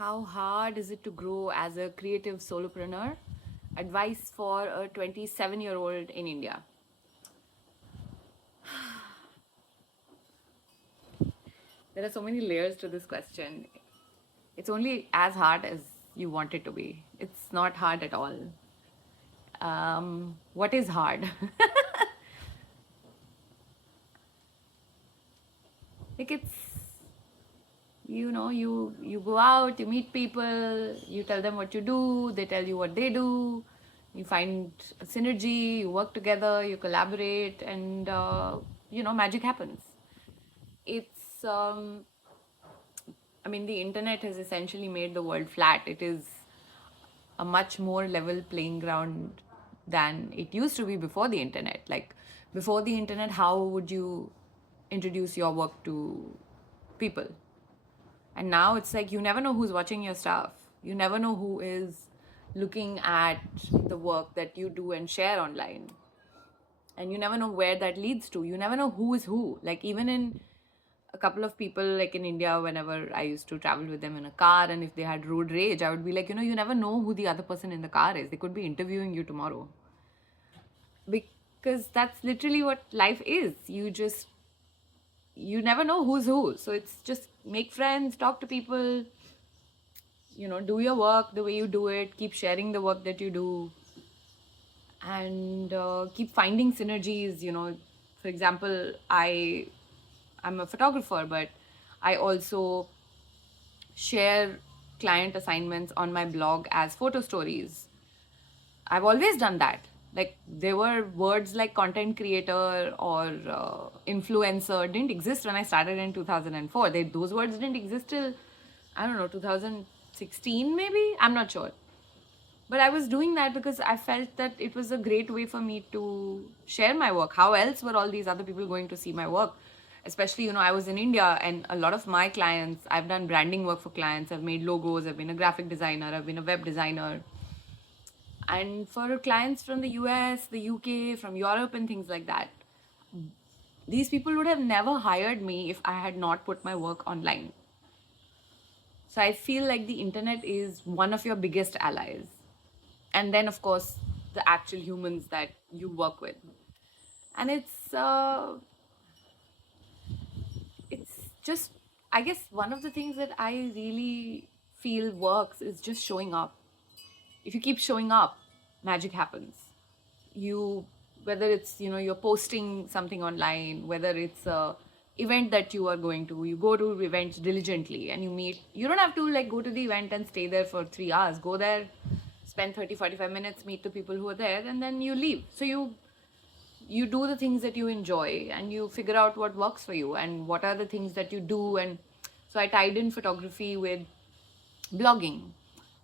How hard is it to grow as a creative solopreneur? Advice for a 27-year-old in India. There are so many layers to this question. It's only as hard as you want it to be. It's not hard at all. What is hard? Like it's you go out, you meet people, you tell them what you do, they tell you what they do, you find a synergy, you work together, you collaborate, and magic happens. It's I mean, the internet has essentially made the world flat. It is a much more level playing ground than it used to be before the internet. Like, before the internet, how would you introduce your work to people? And now it's like you never know who's watching your stuff. You never know who is looking at the work that you do and share online. And you never know where that leads to. You never know who is who. Like, even in a couple of people, like in India, whenever I used to travel with them in a car, and if they had road rage, I would be like, you never know who the other person in the car is. They could be interviewing you tomorrow. Because that's literally what life is. You never know who's who. So it's just make friends, talk to people, do your work the way you do it, keep sharing the work that you do, and keep finding synergies. For example, I'm a photographer, but I also share client assignments on my blog as photo stories. I've always done that. Like, there were words like content creator or influencer didn't exist when I started in 2004. Those words didn't exist till, I don't know, 2016 maybe? I'm not sure. But I was doing that because I felt that it was a great way for me to share my work. How else were all these other people going to see my work? Especially, I was in India, and a lot of my clients, I've done branding work for clients. I've made logos, I've been a graphic designer, I've been a web designer. And for clients from the US, the UK, from Europe and things like that, these people would have never hired me if I had not put my work online. So I feel like the internet is one of your biggest allies. And then, of course, the actual humans that you work with. And it's just, I guess, one of the things that I really feel works is just showing up. If you keep showing up, magic happens. Whether it's, you're posting something online, whether it's a event that you are going to, you go to events diligently and you don't have to like go to the event and stay there for 3 hours. Go there, spend 30-45 minutes, meet the people who are there, and then you leave. So you do the things that you enjoy, and you figure out what works for you and what are the things that you do. And so I tied in photography with blogging,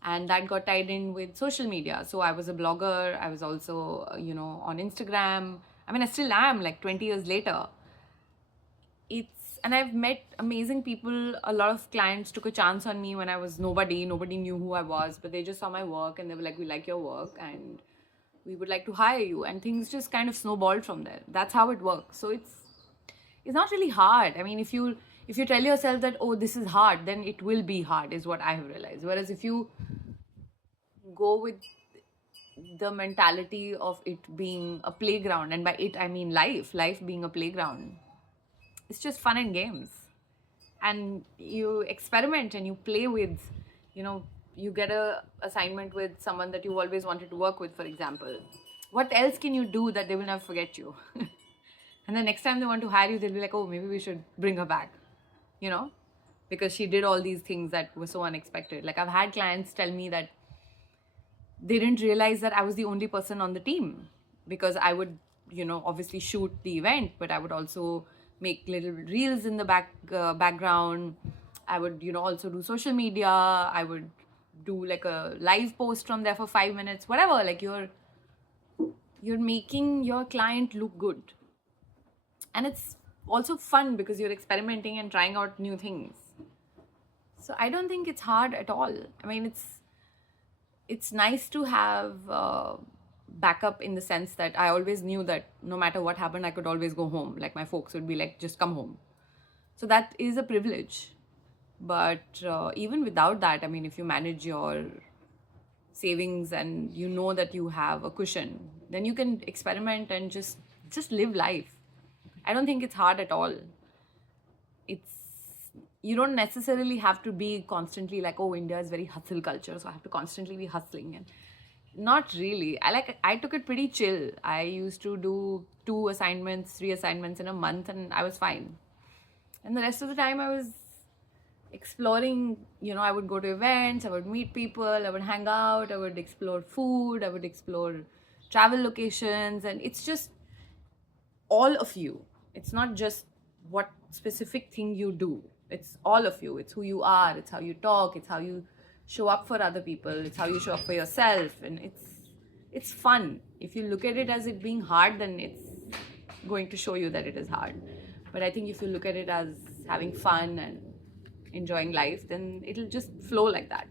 and that got tied in with social media. So I was a blogger. I was also on Instagram. I mean, I still am, like 20 years later. And I've met amazing people. A lot of clients took a chance on me when I was nobody knew who I was, but they just saw my work and they were like, we like your work and we would like to hire you. And things just kind of snowballed from there. That's how it works. So it's not really hard. I mean, if you tell yourself that, oh, this is hard, then it will be hard, is what I have realized. Whereas if you go with the mentality of it being a playground, and by it I mean life being a playground, it's just fun and games. And you experiment and you play with, you get a assignment with someone that you always wanted to work with, for example. What else can you do that they will never forget you? And the next time they want to hire you, they'll be like, oh, maybe we should bring her back, because she did all these things that were so unexpected. Like, I've had clients tell me that they didn't realize that I was the only person on the team, because I would, obviously shoot the event, but I would also make little reels in the background. I would, also do social media. I would do like a live post from there for 5 minutes, whatever. Like, you're making your client look good. And it's also fun because you're experimenting and trying out new things. So I don't think it's hard at all. I mean, it's nice to have backup, in the sense that I always knew that no matter what happened, I could always go home. Like, my folks would be like, just come home. So that is a privilege. But even without that, I mean, if you manage your savings and you know that you have a cushion, then you can experiment and just live life. I don't think it's hard at all. It's You don't necessarily have to be constantly like, oh, India is very hustle culture, so I have to constantly be hustling. And not really. I took it pretty chill. I used to do 2 assignments, 3 assignments in a month, and I was fine. And the rest of the time I was exploring. I would go to events, I would meet people, I would hang out, I would explore food, I would explore travel locations. And it's just all of you. It's not just what specific thing you do. It's all of you. It's who you are, it's how you talk, it's how you show up for other people, it's how you show up for yourself. And it's fun. If you look at it as it being hard, then it's going to show you that it is hard. But I think if you look at it as having fun and enjoying life, then it'll just flow like that.